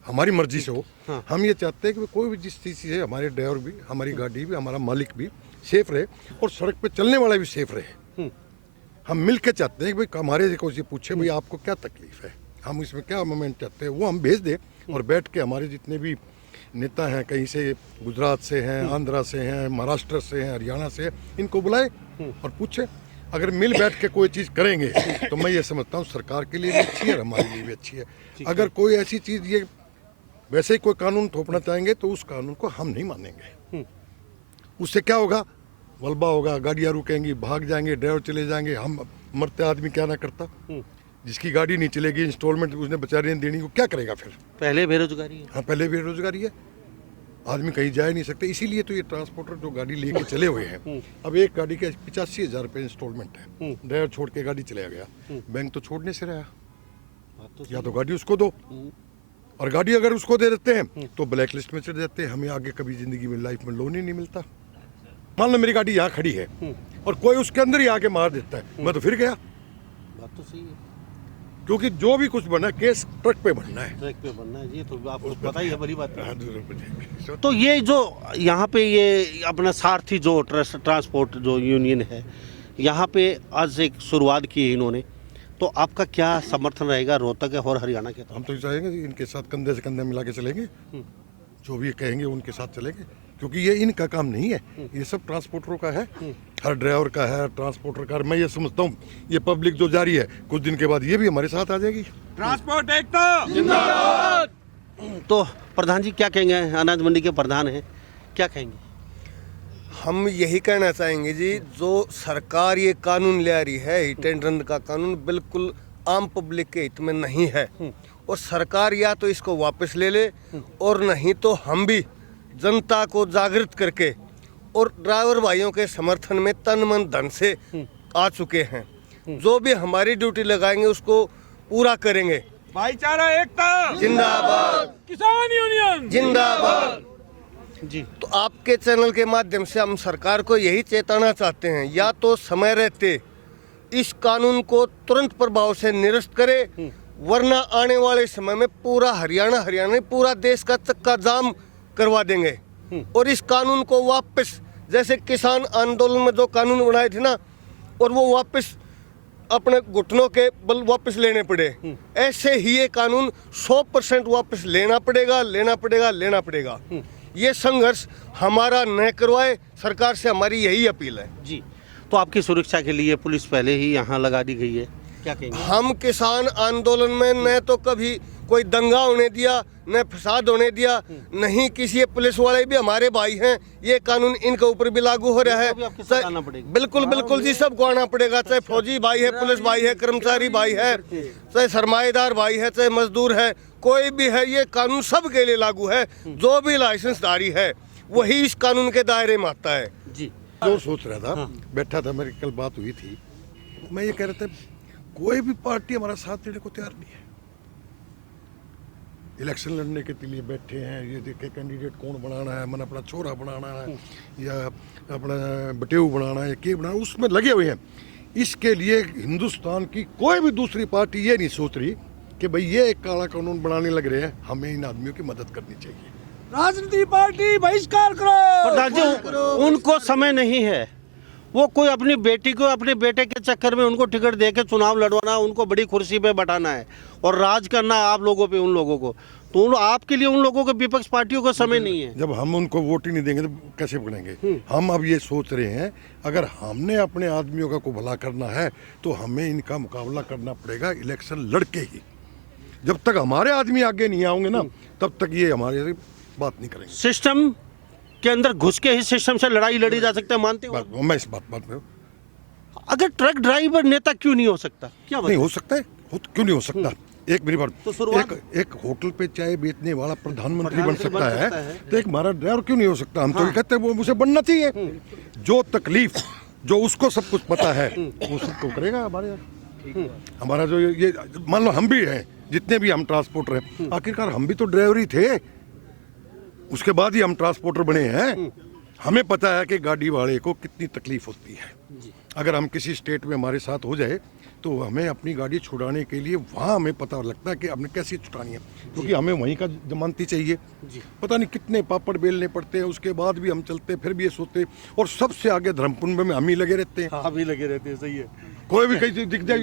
हमारी मर्जी से हो। हाँ। हम ये चाहते हैं कि कोई भी जिस चीज़ से हमारे ड्राइवर भी, हमारी गाड़ी भी, हमारा मालिक भी सेफ रहे, और सड़क पे चलने वाला भी सेफ रहे। हम मिल के चाहते हैं कि भाई हमारे को ये पूछे भाई आपको क्या तकलीफ है, हम इसमें क्या मोमेंट चाहते हैं, वो हम भेज दें, और बैठ के हमारे जितने भी नेता हैं, कहीं से गुजरात से हैं, आंध्रा से हैं, महाराष्ट्र से हैं, हरियाणा से, इनको बुलाए और पूछे। अगर मिल बैठ के कोई चीज़ करेंगे तो मैं ये समझता हूँ सरकार के लिए भी अच्छी है, हमारे लिए भी अच्छी है। अगर कोई ऐसी चीज़ ये वैसे ही कोई कानून थोपना चाहेंगे तो उस कानून को हम नहीं मानेंगे। उससे क्या होगा, वलबा होगा, गाड़ियाँ रुकेंगी, भाग जाएंगे, ड्राइवर चले जाएंगे। हम मरते आदमी क्या ना करता, जिसकी गाड़ी नहीं चलेगी, इंस्टॉलमेंट उसने बेचारे ने देनी, को क्या करेगा फिर? पहले बेरोजगारी है। हाँ, पहले बेरोजगारी है, आदमी कहीं जा नहीं सकते। इसीलिए तो ये ट्रांसपोर्टर जो गाड़ी लेके चले हुए हैं, अब एक गाड़ी के 85,000 रुपये इंस्टॉलमेंट है, ड्राइवर छोड़ के गाड़ी चला गया, बैंक तो छोड़ने से रहा, या तो गाड़ी उसको दो, और गाड़ी अगर उसको दे देते हैं तो ब्लैक लिस्ट में चले जाते हैं, हमें आगे कभी जिंदगी में लाइफ में लोन ही नहीं मिलता। मान लो मेरी गाड़ी यहाँ खड़ी है और कोई उसके अंदर ही आके मार देता है, मैं तो फिर गया। बात तो सही है, क्योंकि जो भी कुछ बना केस ट्रक पे बनना है, ट्रक पे बनना है, ये तो आपको पता ही है, बड़ी बात है। तो तो ये जो यहाँ पे ये अपना सारथी जो ट्रांसपोर्ट जो यूनियन है, यहाँ पे आज एक शुरुआत की है इन्होंने, तो आपका क्या समर्थन रहेगा रोहतक और हरियाणा के? हम तो चाहेंगे कि इनके साथ कंधे से कंधे मिला के चलेंगे, जो भी कहेंगे उनके साथ चलेंगे, क्योंकि ये इनका काम नहीं है, ये सब ट्रांसपोर्टरों का है, हर ड्राइवर का है, ट्रांसपोर्टर का। मैं ये समझता हूँ ये पब्लिक जो जा रही है कुछ दिन के बाद ये भी हमारे साथ आ जाएगी। ट्रांसपोर्ट एकता जिंदाबाद। तो प्रधान जी क्या कहेंगे, अनाज मंडी के प्रधान हैं, क्या कहेंगे? हम यही कहना चाहेंगे जी, जो सरकार ये कानून ले आ रही है हिट एंड रन का कानून, बिल्कुल आम पब्लिक के हित में नहीं है। और सरकार या तो इसको वापस ले ले और नहीं तो हम भी जनता को जागृत करके और ड्राइवर भाइयों के समर्थन में तन मन धन से आ चुके हैं। जो भी हमारी ड्यूटी लगाएंगे उसको पूरा करेंगे। भाईचारा एकता जिंदाबाद, किसान यूनियन जिंदाबाद। जी तो आपके चैनल के माध्यम से हम सरकार को यही चेताना चाहते हैं, या तो समय रहते इस कानून को तुरंत प्रभाव से निरस्त करे, वरना आने वाले समय में पूरा हरियाणा पूरा देश का चक्का जाम करवा देंगे। और इस कानून को वापस, जैसे किसान आंदोलन में जो कानून बनाए थे ना, और वो वापस अपने घुटनों के बल वापस लेने पड़े, ऐसे ही ये कानून 100% वापस लेना पड़ेगा। ये संघर्ष हमारा न करवाए, सरकार से हमारी यही अपील है। जी, तो आपकी सुरक्षा के लिए पुलिस पहले ही यहाँ लगा दी गई है, क्या कहेंगे? हम किसान आंदोलन में न तो कभी कोई दंगा होने दिया, न फसाद होने दिया, नहीं किसी पुलिस वाले भी हमारे भाई हैं। ये कानून इनके ऊपर भी लागू हो रहा है। भी आपके साथ आना पड़ेगा। बिल्कुल जी, सबको आना पड़ेगा, चाहे फौजी भाई है, पुलिस भाई है, कर्मचारी भाई है, चाहे सरमाएदार भाई है, चाहे मजदूर है, कोई भी है, ये कानून सबके लिए लागू है। जो भी लाइसेंसधारी है वही इस कानून के दायरे में आता है। जी, जो सोच रहा था, बैठा था, मेरी कल बात हुई थी, मैं ये कह रहा था कोई भी पार्टी हमारा साथ देने को तैयार नहीं है। इलेक्शन लड़ने के लिए बैठे हैं, ये देखे कैंडिडेट कौन बनाना है, मन अपना छोरा बनाना है या अपना बटेऊ बनाना है, क्या बनाना, उसमें लगे हुए हैं। इसके लिए हिंदुस्तान की कोई भी दूसरी पार्टी ये नहीं सोच रही कि भाई ये एक काला कानून बनाने लग रहे हैं, हमें इन आदमियों की मदद करनी चाहिए। राजनीति पार्टी बहिष्कार करो। प्रधान जी, उनको समय नहीं है, वो कोई अपनी बेटी को अपने बेटे के चक्कर में उनको टिकट दे के चुनाव लड़वाना, उनको बड़ी कुर्सी पे बैठाना है और राज करना है आप लोगों पे, उन लोगों को। तो आपके लिए उन लोगों को, विपक्ष पार्टियों को समय नहीं है। जब हम उनको वोट ही नहीं देंगे तो कैसे बनेंगे? हम अब ये सोच रहे हैं, अगर हमने अपने आदमियों का को भला करना है तो हमें इनका मुकाबला करना पड़ेगा इलेक्शन लड़के ही। जब तक हमारे आदमी आगे नहीं आएंगे ना, तब तक ये हमारे से बात नहीं करेंगे। सिस्टम के अंदर घुस के ही सिस्टम से लड़ाई लड़ी जा सकता है, मानते हो? मैं इस बात में अगर ट्रक ड्राइवर नेता क्यों नहीं हो सकता? क्या नहीं हो सकता है, क्यों नहीं हो सकता? एक मेरी बात, तो शुरुआत- एक होटल पे चाय बेचने वाला प्रधानमंत्री बन सकता है, तो एक हमारा ड्राइवर क्यों नहीं हो सकता? हम तो ये कहते हैं वो मुझे बनना चाहिए। जो तकलीफ जो उसको सब कुछ पता है वो सबको करेगा। हमारा जो ये मान लो हम भी हैं, जितने भी हम ट्रांसपोर्टर हैं, आखिरकार हम भी तो ड्राइवर ही थे, उसके बाद ही हम ट्रांसपोर्टर बने हैं। हमें पता है कि गाड़ी वाले को कितनी तकलीफ होती है। अगर हम किसी स्टेट में हमारे साथ हो जाए तो हमें अपनी गाड़ी छुड़ाने के लिए वहाँ हमें पता लगता है कि हमने कैसे छुड़ानी है, क्योंकि हमें वहीं का जमानती चाहिए। पता नहीं कितने पापड़ बेलने पड़ते हैं, उसके बाद भी हम चलते, फिर भी ये सोचते, और सबसे आगे धर्मपुर में हम ही लगे रहते हैं। हाँ, भी लगे रहते हैं, सही है। कोई भी कहीं दिख जाए,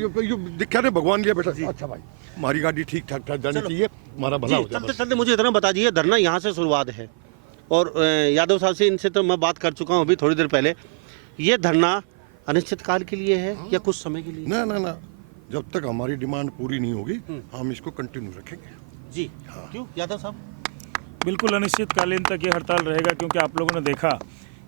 दिखा दे भगवान लिया बेटा, अच्छा भाई हमारी गाड़ी ठीक ठाक जानी चाहिए, हमारा भला हो जाए। चलते चलते मुझे इतना बता दीजिए, धरना यहाँ से शुरुआत है और यादव साहब से, इनसे तो मैं बात कर चुका हूँ अभी थोड़ी देर पहले। ये धरना अनिश्चितकाल के लिए है या कुछ समय के लिए? ना, जब तक हमारी डिमांड पूरी नहीं होगी हम इसको कंटिन्यू रखेंगे। जी, क्यों यादव साहब? बिल्कुल अनिश्चितकालीन तक ये हड़ताल रहेगा, क्योंकि आप लोगों ने देखा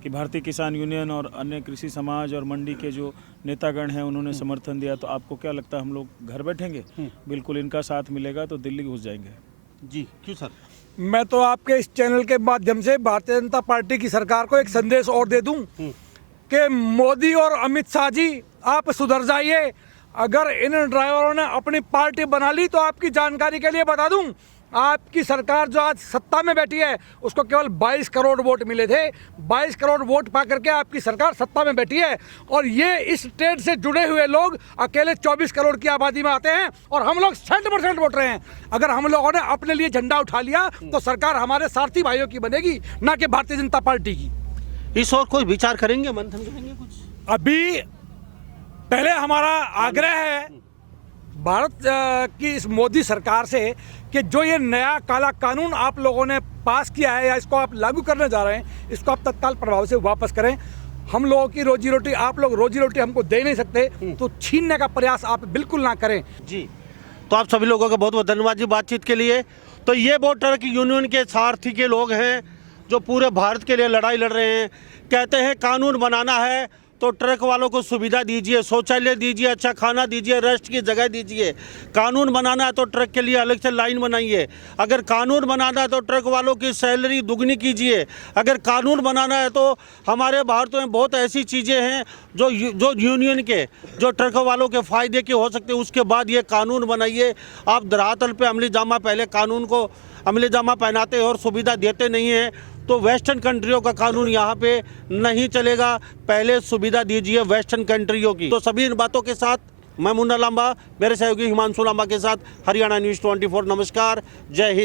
कि भारतीय किसान यूनियन और अन्य कृषि समाज और मंडी के जो नेतागण हैं उन्होंने समर्थन दिया। तो आपको क्या लगता है हम लोग घर बैठेंगे? बिल्कुल इनका साथ मिलेगा तो दिल्ली घुस जाएंगे। जी, क्यों सर? मैं तो आपके इस चैनल के माध्यम से भारतीय जनता पार्टी की सरकार को एक संदेश और दे दूं कि मोदी और अमित शाह जी, आप सुधर जाइए। अगर इन ड्राइवरों ने अपनी पार्टी बना ली तो आपकी जानकारी के लिए बता दूं, आपकी सरकार जो आज सत्ता में बैठी है उसको केवल 22 करोड़ वोट मिले थे। 22 करोड़ वोट पा करके आपकी सरकार सत्ता में बैठी है, और ये इस स्टेट से जुड़े हुए लोग अकेले 24 करोड़ की आबादी में आते हैं और हम लोग 60% वोट रहे हैं। अगर हम लोगों ने अपने लिए झंडा उठा लिया तो सरकार हमारे सारथी भाइयों की बनेगी, ना कि भारतीय जनता पार्टी की। इस और कोई विचार करेंगे, मंथन करेंगे कुछ? अभी पहले हमारा आग्रह है भारत की इस मोदी सरकार से कि जो ये नया काला कानून आप लोगों ने पास किया है या इसको आप लागू करने जा रहे हैं, इसको आप तत्काल प्रभाव से वापस करें। हम लोगों की रोजी रोटी, आप लोग रोजी रोटी हमको दे नहीं सकते, तो छीनने का प्रयास आप बिल्कुल ना करें। जी, तो आप सभी लोगों का बहुत बहुत धन्यवाद जी बातचीत के लिए। तो ये वो ट्रक यूनियन के सारथी के लोग हैं जो पूरे भारत के लिए लड़ाई लड़ रहे हैं। कहते हैं कानून बनाना है तो ट्रक वालों को सुविधा दीजिए, शौचालय दीजिए, अच्छा खाना दीजिए, रेस्ट की जगह दीजिए। कानून बनाना है तो ट्रक के लिए अलग से लाइन बनाइए। अगर कानून बनाना है तो ट्रक वालों की सैलरी दुगनी कीजिए। अगर कानून बनाना है तो हमारे भारत में बहुत ऐसी चीज़ें हैं जो यूनियन के, जो ट्रक वालों के फ़ायदे के हो सकते हैं, उसके बाद ये कानून बनाइए। आप धरातल पे अमली जामा पहले कानून को अमली जामा पहनाते और सुविधा देते नहीं हैं, तो वेस्टर्न कंट्रियों का कानून यहाँ पे नहीं चलेगा। पहले सुविधा दीजिए वेस्टर्न कंट्रियों की। तो सभी इन बातों के साथ मैं मुन्ना लांबा, मेरे सहयोगी हिमांशु लांबा के साथ हरियाणा न्यूज़ 24, नमस्कार, जय हिंद।